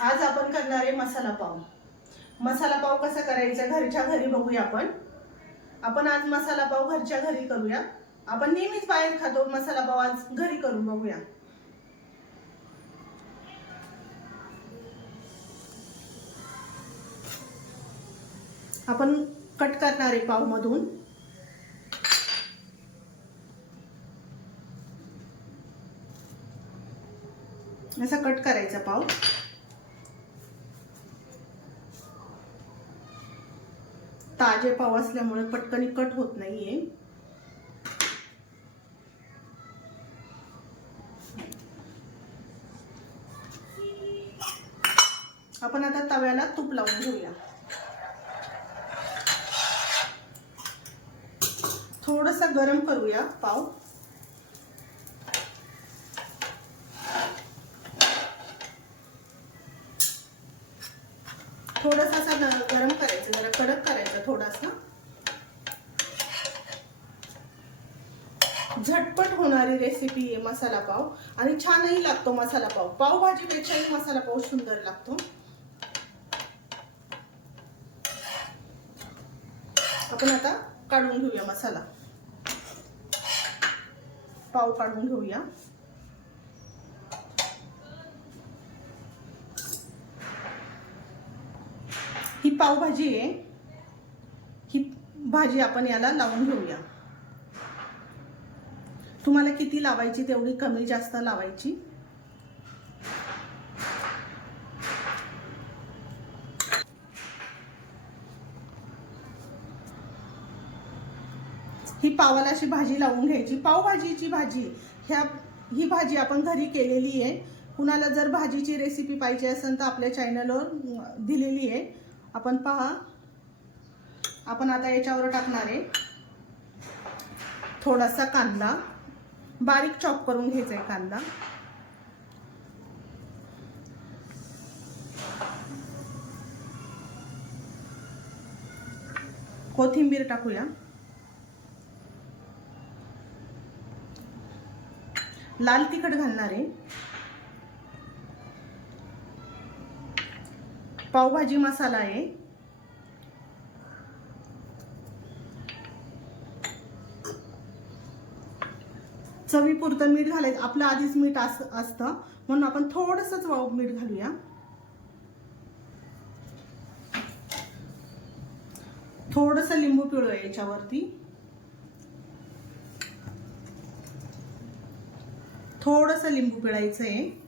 आज आपण करणार आहे मसाला पाव. मसाला पाव कसा करायचा घरच्या घरी बघूया आपण. आपण आज मसाला पाव घरच्या घरी करूया. आपण नेहमीच बाहेर खातो मसाला पाव आज घरी करून बघूया. आपण कट करणार आहे पाव मधून असा कट करायचा पाव. ताजे पाव असल्यामुळे पटकन कट होत नाहीये. आपण आता तव्याला तूप लावून घेऊया. थोडस गरम करूया पाव. थोडासा असा गरम करायचं जरा कडक करायचं थोडासा. झटपट होणारी रेसिपी आहे मसाला पाव. आणि छानही लागतो मसाला पाव. पावभाजीपेक्षाही मसाला पाव सुंदर लागतो. आपण आता काढून घेऊया मसाला. पाव काढून घेऊया. ही पावभाजी आहे. ही भाजी आपण याला लावून घेऊया. तुम्हाला किती लावायची तेवढी कमी जास्त लावायची. ही पावाला अशी भाजी लावून घ्यायची. पावभाजीची भाजी ह्या ही भाजी आपण घरी केलेली आहे. कुणाला जर भाजीची रेसिपी पाहिजे असेल तर आपल्या चॅनलवर दिलेली आहे. आपण पहा. आपण आता याच्यावर टाकणार आहे. थोडासा कांदा. बारीक चॉप करून घ्यायचा आहे कांदा. कोथिंबीर टाकूया. लाल तिखट घालणार आहे. पावभाजी मसाला आहे. चवीपुरतं मीठ घालायचं. आपलं आधीच मीठ अस असतं. म्हणून आपण थोडंसंच वाव मीठ घालूया. थोडंसं लिंबू पिळूया याच्यावरती. थोडंसं लिंबू पिळायचं आहे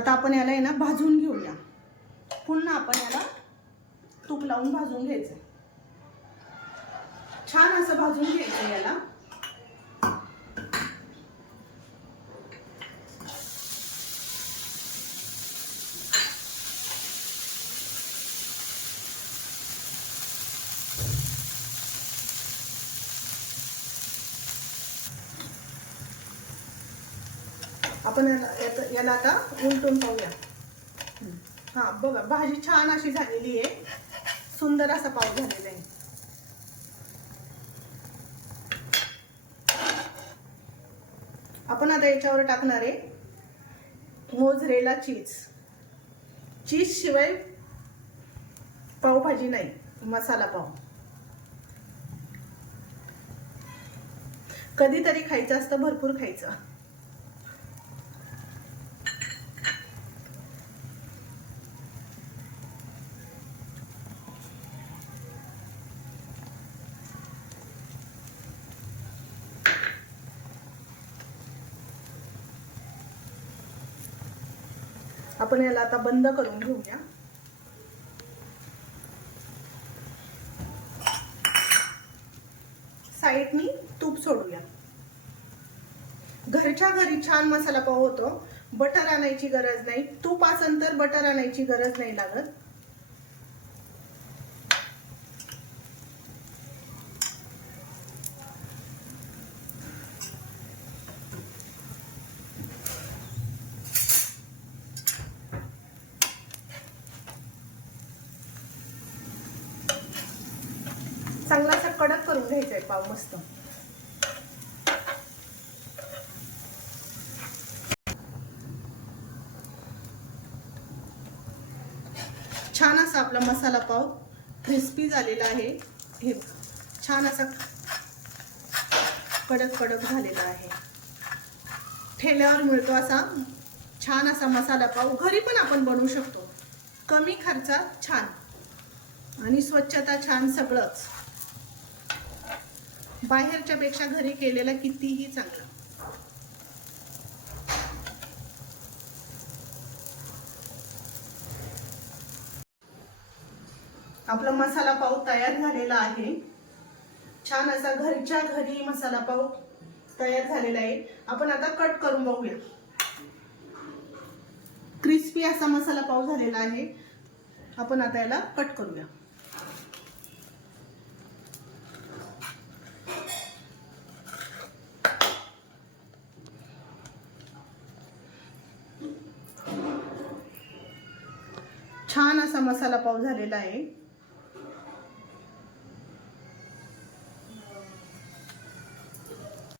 आता आपण याला आहे ना भाजून घेऊया. पुन्हा आपण याला तूप लावून भाजून घ्यायचं. छान असं भाजून घ्यायचं याला. आपण याला याला आता उलटून पाहूया. हां हा बघा भाजी छान अशी झालेली आहे. सुंदर असा पाव झालेला आहे. आपण आता याच्यावर टाकणार आहे मोझरेला चीज. चीज शिवाय पावभाजी नाही मसाला पाव. कधीतरी खायचं असतं भरपूर खायचं. आपण याला आता बंद करून घेऊया. साईडनी तूप सोडूया. घरच्या घरी छान मसाला पाव होतो. बटर आणायची गरज नाही. तूप असेल तर बटर आणायची गरज नाही लागत. चांगला असा कडक करून घ्यायचा आहे पाव मस्त. छान असा आपला मसाला पाव क्रिस्पी झालेला आहे. हे छान असा कडक कडक झालेला आहे. ठेल्यावर मिळतो असा छान असा मसाला पाव. घरी पण आपण बनवू शकतो. कमी खर्चात छान. आणि स्वच्छता छान सगळंच. बाहेरच्या पेक्षा घरी केलेला कितीही चांगला. आपला मसाला पाव तयार झालेला आहे. छान असा घरच्या घरी मसाला पाव तयार झालेला आहे. आपण आता कट करून बघूया. क्रिस्पी असा मसाला पाव झालेला आहे. आपण आता याला कट करूया. छान असा मसाला पाव झालेला आहे.